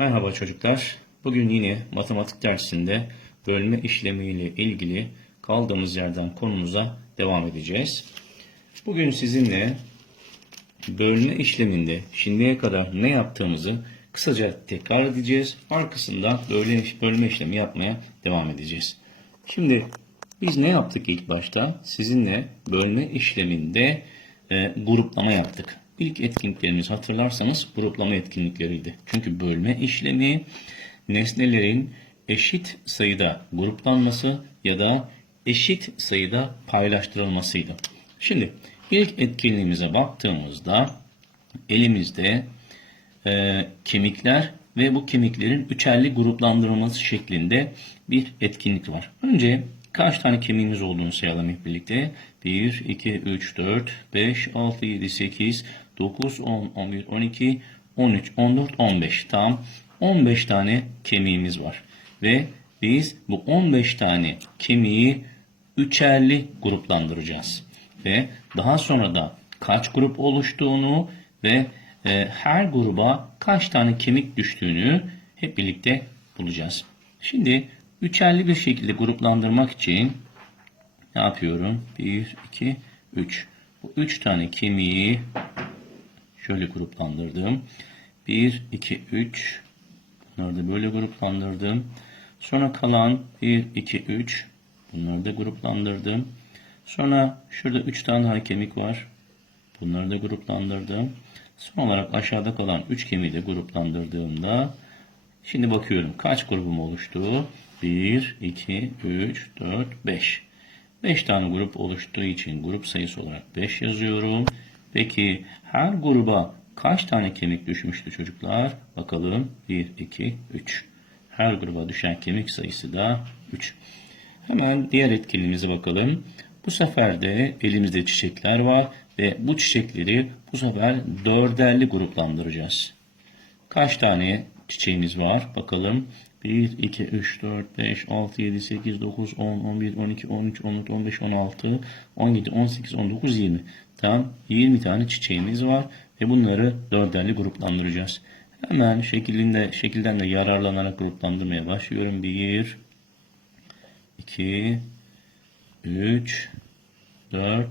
Merhaba çocuklar. Bugün yine matematik dersinde bölme işlemiyle ilgili kaldığımız yerden konumuza devam edeceğiz. Bugün sizinle bölme işleminde şimdiye kadar ne yaptığımızı kısaca tekrar edeceğiz. Arkasından bölme, bölme işlemi yapmaya devam edeceğiz. Şimdi biz ne yaptık ilk başta? Sizinle bölme işleminde e, gruplama yaptık. İlk etkinliklerimiz hatırlarsanız gruplama etkinlikleriydi. Çünkü bölme işlemi nesnelerin eşit sayıda gruplanması ya da eşit sayıda paylaştırılmasıydı. Şimdi ilk etkinliğimize baktığımızda elimizde e, kemikler ve bu kemiklerin üçerli gruplandırılması şeklinde bir etkinlik var. Önce kaç tane kemiğimiz olduğunu sayalım hep birlikte. 1, 2, 3, 4, 5, 6, 7, 8, 9, 10, 11, 12, 13, 14, 15. Tam 15 tane kemiğimiz var. Ve biz bu 15 tane kemiği üçerli gruplandıracağız. Ve daha sonra da kaç grup oluştuğunu ve e, her gruba kaç tane kemik düştüğünü hep birlikte bulacağız. Şimdi üçerli bir şekilde gruplandırmak için ne yapıyorum? 1, 2, 3. Bu 3 tane kemiği şöyle gruplandırdım. 1, 2, 3. Bunları da böyle gruplandırdım. Sonra kalan 1, 2, 3. Bunları da gruplandırdım. Sonra şurada 3 tane daha kemik var. Bunları da gruplandırdım. Son olarak aşağıda kalan 3 kemiği de gruplandırdığımda şimdi bakıyorum kaç grubum oluştu? 1, 2, 3, 4, 5. 5 tane grup oluştuğu için grup sayısı olarak 5 yazıyorum. Peki her gruba kaç tane kemik düşmüştü çocuklar? Bakalım 1, 2, 3. Her gruba düşen kemik sayısı da 3. Hemen diğer etkinliğimize bakalım. Bu sefer de elimizde çiçekler var ve bu çiçekleri bu sefer dörderli gruplandıracağız. Kaç tane çiçeğimiz var? Bakalım. 1, 2, 3, 4, 5, 6, 7, 8, 9, 10, 11, 12, 13, 14, 15, 16, 17, 18, 19, 20. Tam 20 tane çiçeğimiz var ve bunları dörderli gruplandıracağız. Hemen şeklinde, şekilden de yararlanarak gruplandırmaya başlıyorum. 1, 2, 3, 4,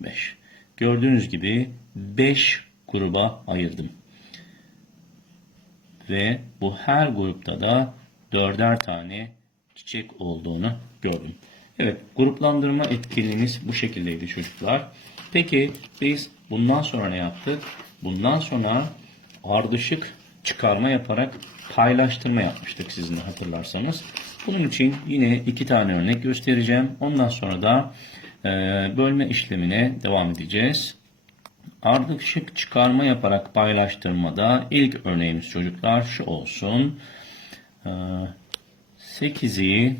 5. Gördüğünüz gibi 5 gruba ayırdım. Ve bu her grupta da dörder tane çiçek olduğunu gördüm. Evet gruplandırma etkinliğimiz bu şekildeydi çocuklar. Peki biz bundan sonra ne yaptık? Bundan sonra ardışık çıkarma yaparak paylaştırma yapmıştık sizinle hatırlarsanız. Bunun için yine iki tane örnek göstereceğim. Ondan sonra da bölme işlemine devam edeceğiz. Ardışık çıkarma yaparak paylaştırmada ilk örneğimiz çocuklar şu olsun. E, 8'i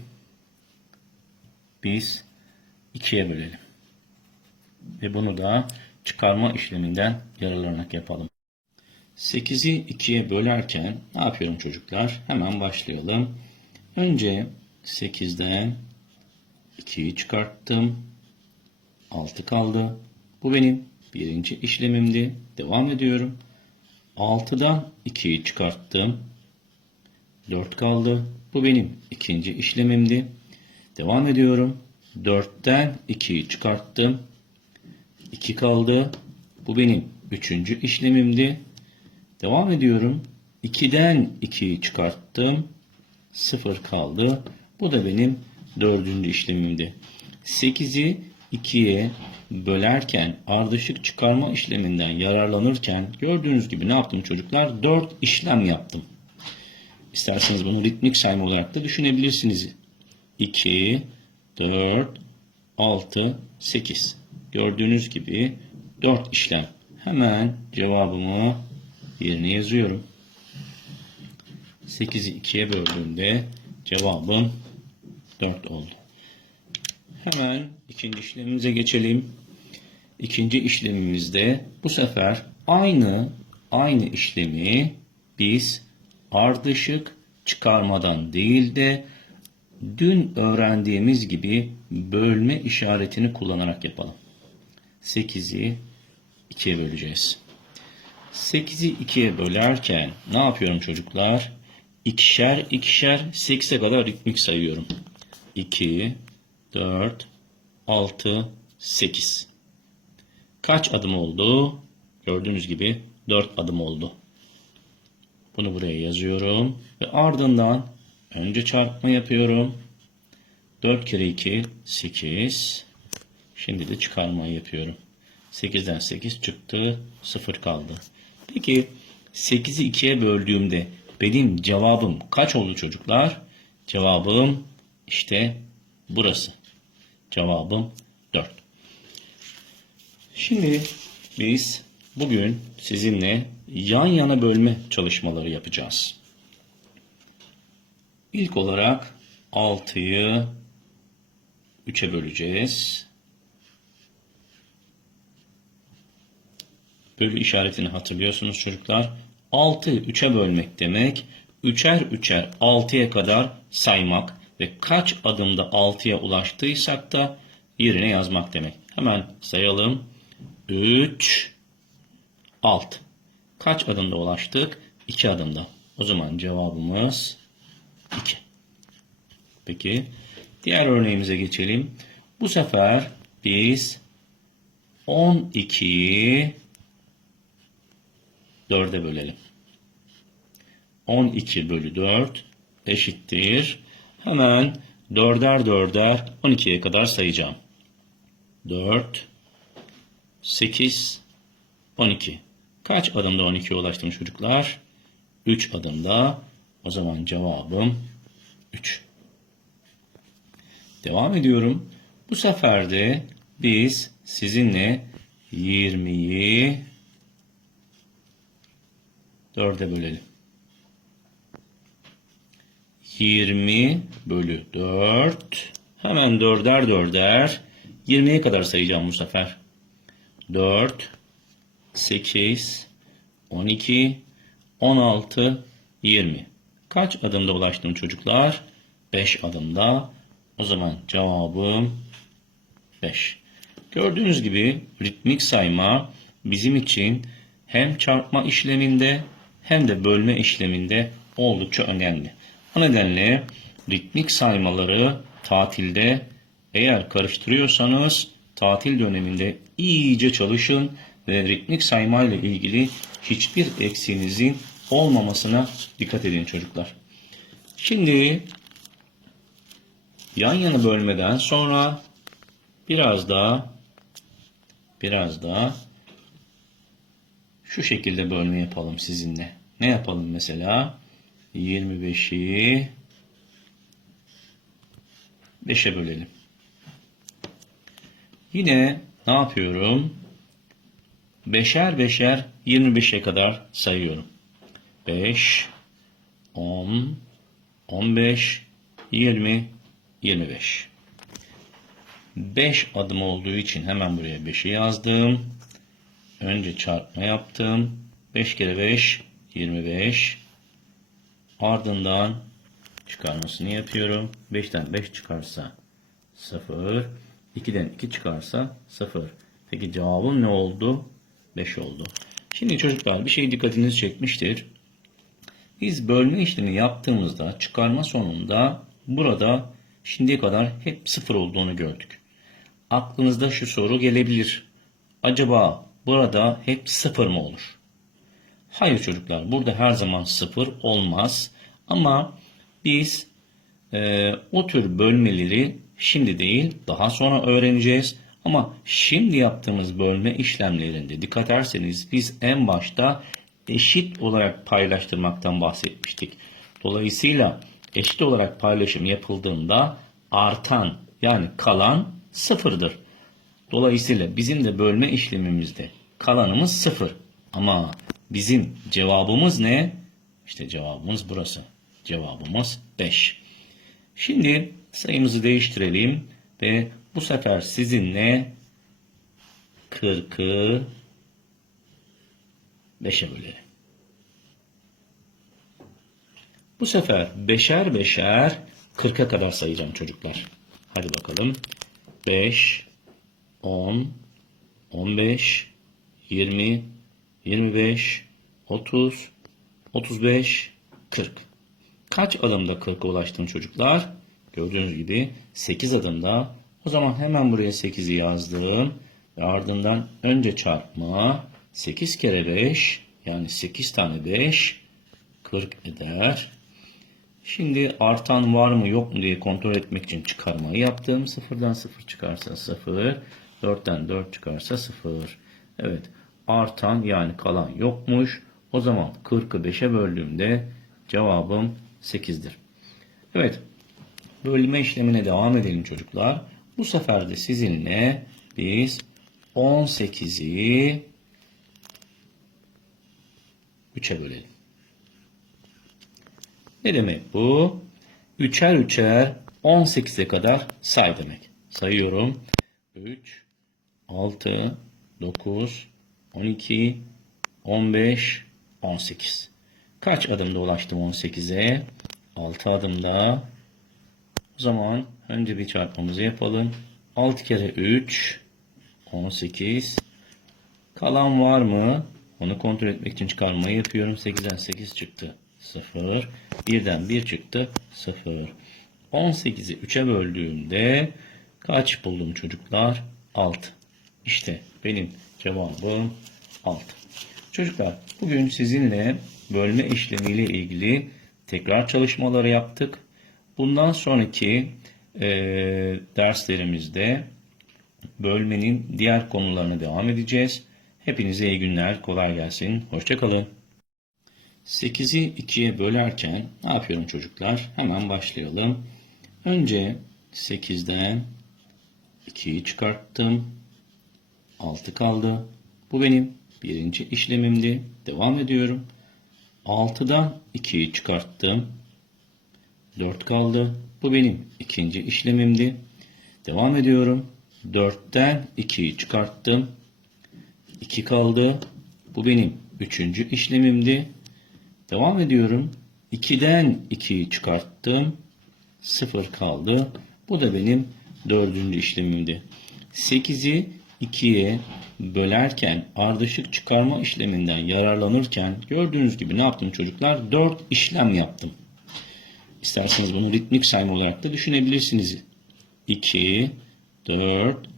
biz 2'ye bölelim. Ve bunu da çıkarma işleminden yararlanarak yapalım. 8'i 2'ye bölerken ne yapıyorum çocuklar? Hemen başlayalım. Önce 8'den 2'yi çıkarttım. 6 kaldı. Bu benim birinci işlemimdi. Devam ediyorum. 6'dan 2'yi çıkarttım. 4 kaldı. Bu benim ikinci işlemimdi. Devam ediyorum. 4'ten 2'yi çıkarttım. 2 kaldı. Bu benim üçüncü işlemimdi. Devam ediyorum. 2'den 2'yi çıkarttım. 0 kaldı. Bu da benim dördüncü işlemimdi. 8'i 2'ye bölerken ardışık çıkarma işleminden yararlanırken gördüğünüz gibi ne yaptım çocuklar? 4 işlem yaptım. İsterseniz bunu ritmik sayma olarak da düşünebilirsiniz. 2, 4, 6, 8. Gördüğünüz gibi 4 işlem. Hemen cevabımı yerine yazıyorum. 8'i 2'ye böldüğümde cevabım 4 oldu. Hemen ikinci işlemimize geçelim. İkinci işlemimizde bu sefer aynı aynı işlemi biz ardışık çıkarmadan değil de dün öğrendiğimiz gibi bölme işaretini kullanarak yapalım. 8'i 2'ye böleceğiz. 8'i 2'ye bölerken ne yapıyorum çocuklar? İkişer ikişer 8'e kadar ritmik sayıyorum. 2, 4, 6, 8. Kaç adım oldu? Gördüğünüz gibi 4 adım oldu. Bunu buraya yazıyorum. Ve ardından önce çarpma yapıyorum. 4 kere 2 8. Şimdi de çıkarma yapıyorum. 8'den 8 çıktı. 0 kaldı. Peki 8'i 2'ye böldüğümde benim cevabım kaç oldu çocuklar? Cevabım işte burası. Cevabım 4. Şimdi biz bugün sizinle yan yana bölme çalışmaları yapacağız. İlk olarak 6'yı 3'e böleceğiz. Bölü işaretini hatırlıyorsunuz çocuklar. 6'yı 3'e bölmek demek 3'er 3'er 6'ya kadar saymak ve kaç adımda 6'ya ulaştıysak da yerine yazmak demek. Hemen sayalım. 3 6. Kaç adımda ulaştık? 2 adımda. O zaman cevabımız 2. Peki diğer örneğimize geçelim. Bu sefer biz 12'yi 4'e bölelim. 12 bölü 4 eşittir. Hemen 4'er 4'er 12'ye kadar sayacağım. 4, 8, 12. Kaç adımda 12'ye ulaştım çocuklar? 3 adımda. O zaman cevabım 3. Devam ediyorum. Bu sefer de biz sizinle 20'yi 4'e bölelim. 20 bölü 4. Hemen 4'er 4'er. 20'ye kadar sayacağım bu sefer. 4, 8, 12, 16, 20. Kaç adımda ulaştım çocuklar? 5 adımda. O zaman cevabım 5. Gördüğünüz gibi ritmik sayma bizim için hem çarpma işleminde hem de bölme işleminde oldukça önemli. O nedenle ritmik saymaları tatilde eğer karıştırıyorsanız tatil döneminde iyice çalışın ve ritmik sayma ile ilgili hiçbir eksiğinizin olmamasına dikkat edin çocuklar. Şimdi yan yana bölmeden sonra biraz daha biraz daha şu şekilde bölme yapalım sizinle. Ne yapalım mesela? 25'i 5'e bölelim. Yine ne yapıyorum? Beşer beşer 25'e kadar sayıyorum. 5, 10, 15, 20, 25. 5 adım olduğu için hemen buraya 5'i yazdım. Önce çarpma yaptım. 5 kere 5, 25. Ardından çıkarmasını yapıyorum. 5'ten 5 çıkarsa 0. 2'den 2 çıkarsa 0. Peki cevabım ne oldu? 5 oldu. Şimdi çocuklar bir şey dikkatinizi çekmiştir. Biz bölme işlemi yaptığımızda çıkarma sonunda burada şimdiye kadar hep 0 olduğunu gördük. Aklınızda şu soru gelebilir. Acaba burada hep 0 mı olur? Hayır çocuklar burada her zaman 0 olmaz. Ama biz e, o tür bölmeleri şimdi değil daha sonra öğreneceğiz. Ama şimdi yaptığımız bölme işlemlerinde dikkat ederseniz biz en başta eşit olarak paylaştırmaktan bahsetmiştik. Dolayısıyla eşit olarak paylaşım yapıldığında artan yani kalan sıfırdır. Dolayısıyla bizim de bölme işlemimizde kalanımız sıfır. Ama bizim cevabımız ne? İşte cevabımız burası. Cevabımız 5. Şimdi sayımızı değiştirelim ve bu sefer sizinle 40'ı 5'e bölelim. Bu sefer beşer beşer 40'a kadar sayacağım çocuklar. Hadi bakalım. 5, 10, 15, 20, 25, 30, 35, 40. Kaç adımda 40'a ulaştın çocuklar? Gördüğünüz gibi 8 adımda. O zaman hemen buraya 8'i yazdım. Ve ardından önce çarpma. 8 kere 5 yani 8 tane 5 40 eder. Şimdi artan var mı yok mu diye kontrol etmek için çıkarmayı yaptım. Sıfırdan sıfır çıkarsa sıfır. Dörtten dört çıkarsa sıfır. Evet artan yani kalan yokmuş. O zaman 40'ı 5'e böldüğümde cevabım 8'dir. Evet bölme işlemine devam edelim çocuklar. Bu sefer de sizinle biz 18'i 3'e bölelim. Ne demek bu? Üçer üçer 18'e kadar say demek. Sayıyorum. 3, 6, 9, 12, 15, 18. Kaç adımda ulaştım 18'e? 6 adımda. O zaman önce bir çarpmamızı yapalım. 6 kere 3, 18. Kalan var mı? Onu kontrol etmek için çıkarmayı yapıyorum. 8'den 8 çıktı. 0. 1'den 1 çıktı. 0. 18'i 3'e böldüğümde kaç buldum çocuklar? 6. İşte benim cevabım 6. Çocuklar bugün sizinle bölme işlemiyle ilgili tekrar çalışmaları yaptık. Bundan sonraki e, derslerimizde bölmenin diğer konularına devam edeceğiz. Hepinize iyi günler, kolay gelsin, hoşçakalın. 8'i 2'ye bölerken ne yapıyorum çocuklar? Hemen başlayalım. Önce 8'den 2'yi çıkarttım. 6 kaldı. Bu benim birinci işlemimdi. Devam ediyorum. 6'dan 2'yi çıkarttım. 4 kaldı. Bu benim ikinci işlemimdi. Devam ediyorum. 4'ten 2'yi çıkarttım. 2 kaldı. Bu benim üçüncü işlemimdi. Devam ediyorum. 2'den 2'yi çıkarttım. 0 kaldı. Bu da benim dördüncü işlemimdi. 8'i 2'ye bölerken ardışık çıkarma işleminden yararlanırken gördüğünüz gibi ne yaptım çocuklar? 4 işlem yaptım. İsterseniz bunu ritmik sayma olarak da düşünebilirsiniz. 2, 4,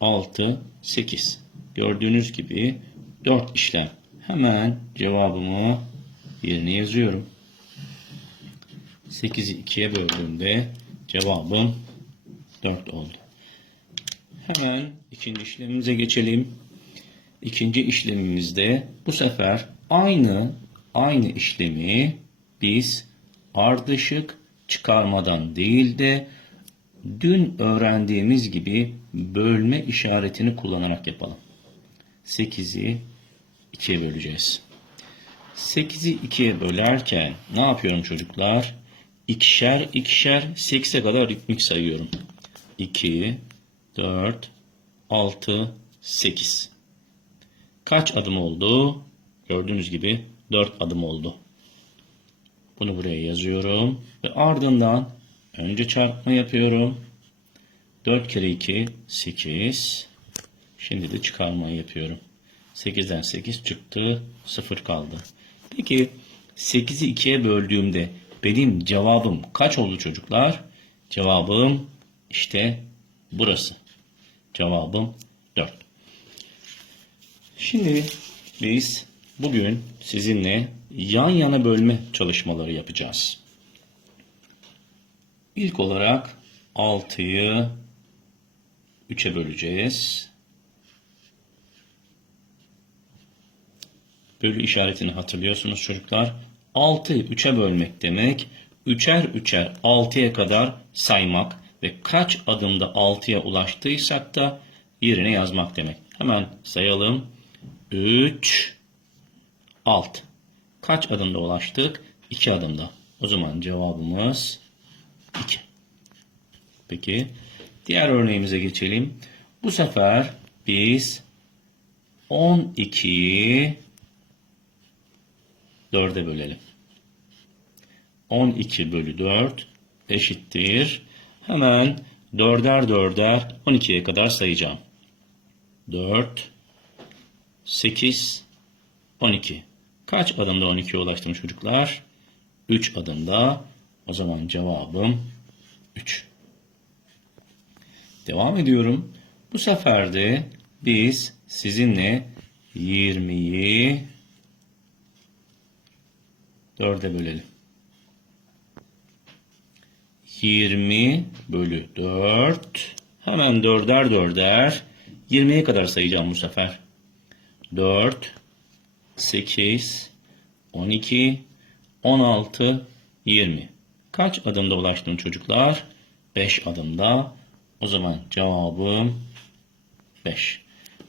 6, 8. Gördüğünüz gibi 4 işlem. Hemen cevabımı yerine yazıyorum. 8'i 2'ye böldüğümde cevabım 4 oldu. Hemen ikinci işlemimize geçelim. İkinci işlemimizde bu sefer aynı aynı işlemi biz ardışık çıkarmadan değil de dün öğrendiğimiz gibi bölme işaretini kullanarak yapalım. 8'i 2'ye böleceğiz. 8'i 2'ye bölerken ne yapıyorum çocuklar? İkişer ikişer 8'e kadar ritmik sayıyorum. 2, 4, 6, 8. Kaç adım oldu? Gördüğünüz gibi 4 adım oldu. Bunu buraya yazıyorum. Ve ardından önce çarpma yapıyorum. 4 kere 2, 8. Şimdi de çıkarmayı yapıyorum. 8'den 8 çıktı. 0 kaldı. Peki 8'i 2'ye böldüğümde benim cevabım kaç oldu çocuklar? Cevabım işte burası. Cevabım 4. Şimdi biz bugün sizinle yan yana bölme çalışmaları yapacağız. İlk olarak 6'yı 3'e böleceğiz. Bölü işaretini hatırlıyorsunuz çocuklar. 6'yı 3'e bölmek demek. Üçer üçer 6'ya kadar saymak ve kaç adımda 6'ya ulaştıysak da yerine yazmak demek. Hemen sayalım. 3 6. Kaç adımda ulaştık? 2 adımda. O zaman cevabımız 2. Peki diğer örneğimize geçelim. Bu sefer biz 12'yi 4'e bölelim. 12 bölü 4 eşittir. Hemen 4'er 4'er 12'ye kadar sayacağım. 4, 8, 12. Kaç adımda 12'ye ulaştım çocuklar? 3 adımda. O zaman cevabım 3. Devam ediyorum. Bu sefer de biz sizinle 20'yi 4'e bölelim. 20 bölü 4. Hemen dörder dörder. 20'ye kadar sayacağım bu sefer. 4, 8, 12, 16, 20. Kaç adımda ulaştım çocuklar? 5 adımda. O zaman cevabım 5.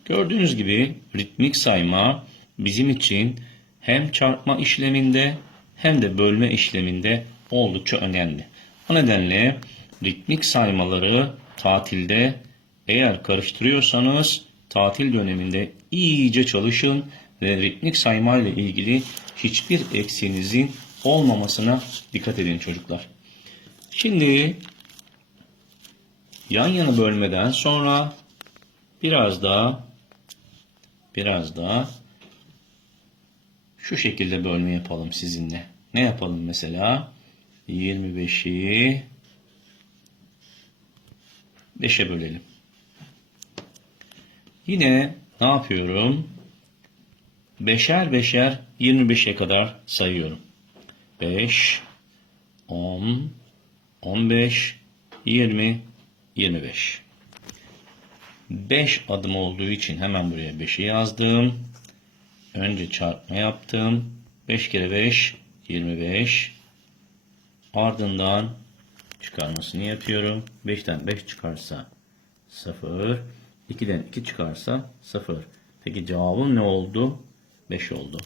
Gördüğünüz gibi ritmik sayma bizim için hem çarpma işleminde hem de bölme işleminde oldukça önemli. O nedenle ritmik saymaları tatilde eğer karıştırıyorsanız tatil döneminde iyice çalışın ve ritmik sayma ile ilgili hiçbir eksiğinizin olmamasına dikkat edin çocuklar. Şimdi yan yana bölmeden sonra biraz daha biraz daha şu şekilde bölme yapalım sizinle. Ne yapalım mesela? 25'i 5'e bölelim. Yine ne yapıyorum? Beşer beşer 25'e kadar sayıyorum. 5, 10, 15, 20, 25. 5 adım olduğu için hemen buraya 5'i yazdım. Önce çarpma yaptım. 5 kere 5, 25. Ardından çıkarmasını yapıyorum. 5'ten 5 çıkarsa 0. 2'den 2 çıkarsa 0. Peki cevabım ne oldu? 5 oldu.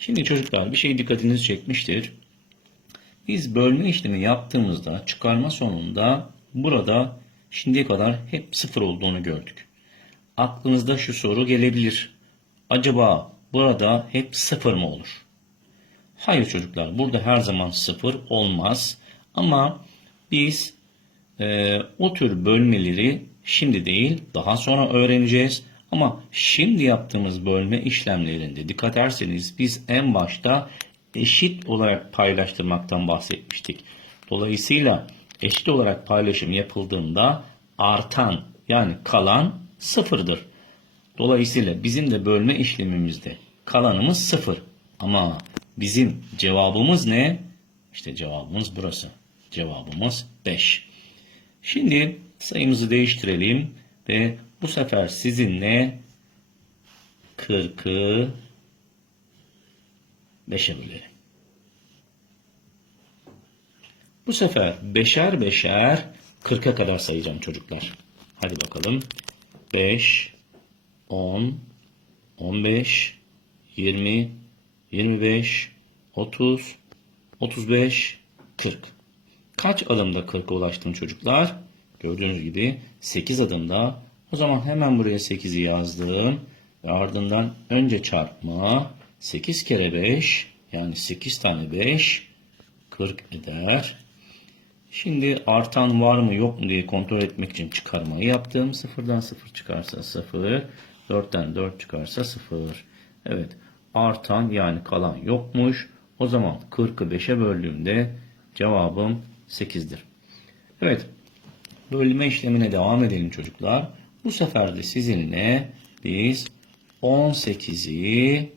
Şimdi çocuklar bir şey dikkatinizi çekmiştir. Biz bölme işlemi yaptığımızda çıkarma sonunda burada şimdiye kadar hep 0 olduğunu gördük. Aklınızda şu soru gelebilir. Acaba burada hep 0 mı olur? Hayır çocuklar burada her zaman 0 olmaz. Ama biz e, o tür bölmeleri şimdi değil daha sonra öğreneceğiz. Ama şimdi yaptığımız bölme işlemlerinde dikkat ederseniz biz en başta eşit olarak paylaştırmaktan bahsetmiştik. Dolayısıyla eşit olarak paylaşım yapıldığında artan yani kalan sıfırdır. Dolayısıyla bizim de bölme işlemimizde kalanımız sıfır. Ama bizim cevabımız ne? İşte cevabımız burası. Cevabımız 5. Şimdi sayımızı değiştirelim ve bu sefer sizinle 40'ı 5'e bölelim. Bu sefer beşer beşer 40'a kadar sayacağım çocuklar. Hadi bakalım. 5, 10, 15, 20, 25, 30, 35, 40. Kaç adımda 40'a ulaştım çocuklar? Gördüğünüz gibi 8 adımda. O zaman hemen buraya 8'i yazdım. Ve ardından önce çarpma. 8 kere 5 yani 8 tane 5 40 eder. Şimdi artan var mı yok mu diye kontrol etmek için çıkarmayı yaptım. Sıfırdan 0 çıkarsa 0. 4'ten 4 çıkarsa 0. Evet artan yani kalan yokmuş. O zaman 40'ı 5'e böldüğümde cevabım 8'dir. Evet bölme işlemine devam edelim çocuklar. Bu sefer de sizinle biz 18'i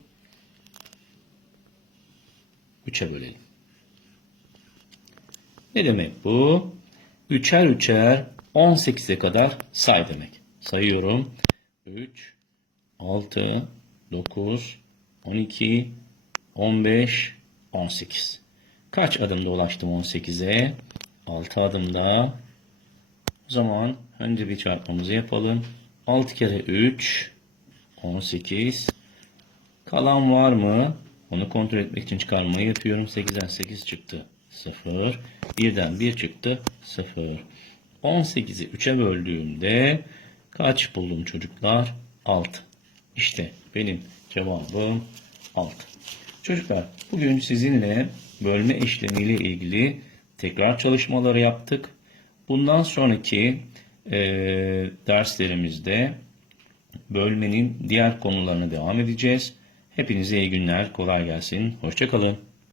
3'e bölelim. Ne demek bu? Üçer üçer 18'e kadar say demek. Sayıyorum. 3, 6, 9, 12, 15, 18. Kaç adımda ulaştım 18'e? 6 adımda. O zaman önce bir çarpmamızı yapalım. 6 kere 3, 18. Kalan var mı? Onu kontrol etmek için çıkarmayı yapıyorum. 8'den 8 çıktı. 0. 1'den 1 çıktı. 0. 18'i 3'e böldüğümde kaç buldum çocuklar? 6. İşte benim cevabım 6. Çocuklar bugün sizinle bölme işlemiyle ilgili tekrar çalışmaları yaptık. Bundan sonraki e, derslerimizde bölmenin diğer konularına devam edeceğiz. Hepinize iyi günler, kolay gelsin, hoşçakalın.